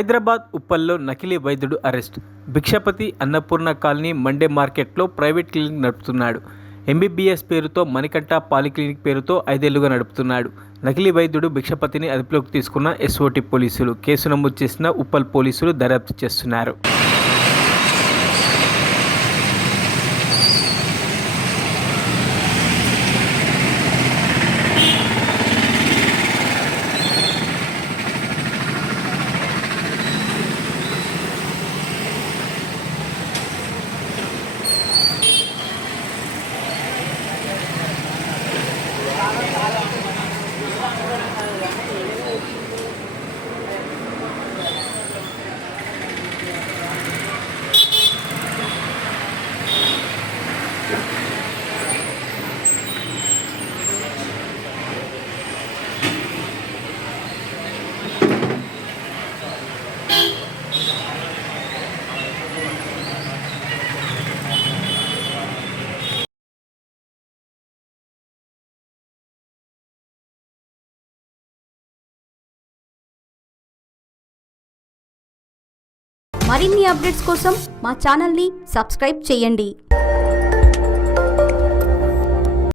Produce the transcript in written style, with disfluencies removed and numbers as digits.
హైదరాబాద్ ఉప్పల్లో నకిలీ వైద్యుడు arrest. Bhikshapathi Annapurna colony Monday మార్కెట్లో ప్రైవేట్ క్లినిక్ నడుపుతున్నాడు. ఎంబీబీఎస్ పేరుతో మణికంఠ పాలిక్లినిక్ పేరుతో 5 ఏళ్లుగా నడుపుతున్నాడు. నకిలీ వైద్యుడు భిక్షపతిని అదుపులోకి తీసుకున్న ఎస్ఓటీ పోలీసులు. కేసు నమోదు చేసిన ఉప్పల్ పోలీసులు దర్యాప్తు చేస్తున్నారు. మరిన్ని అప్డేట్స్ కోసం మా ఛానల్ని సబ్స్క్రైబ్ చేయండి.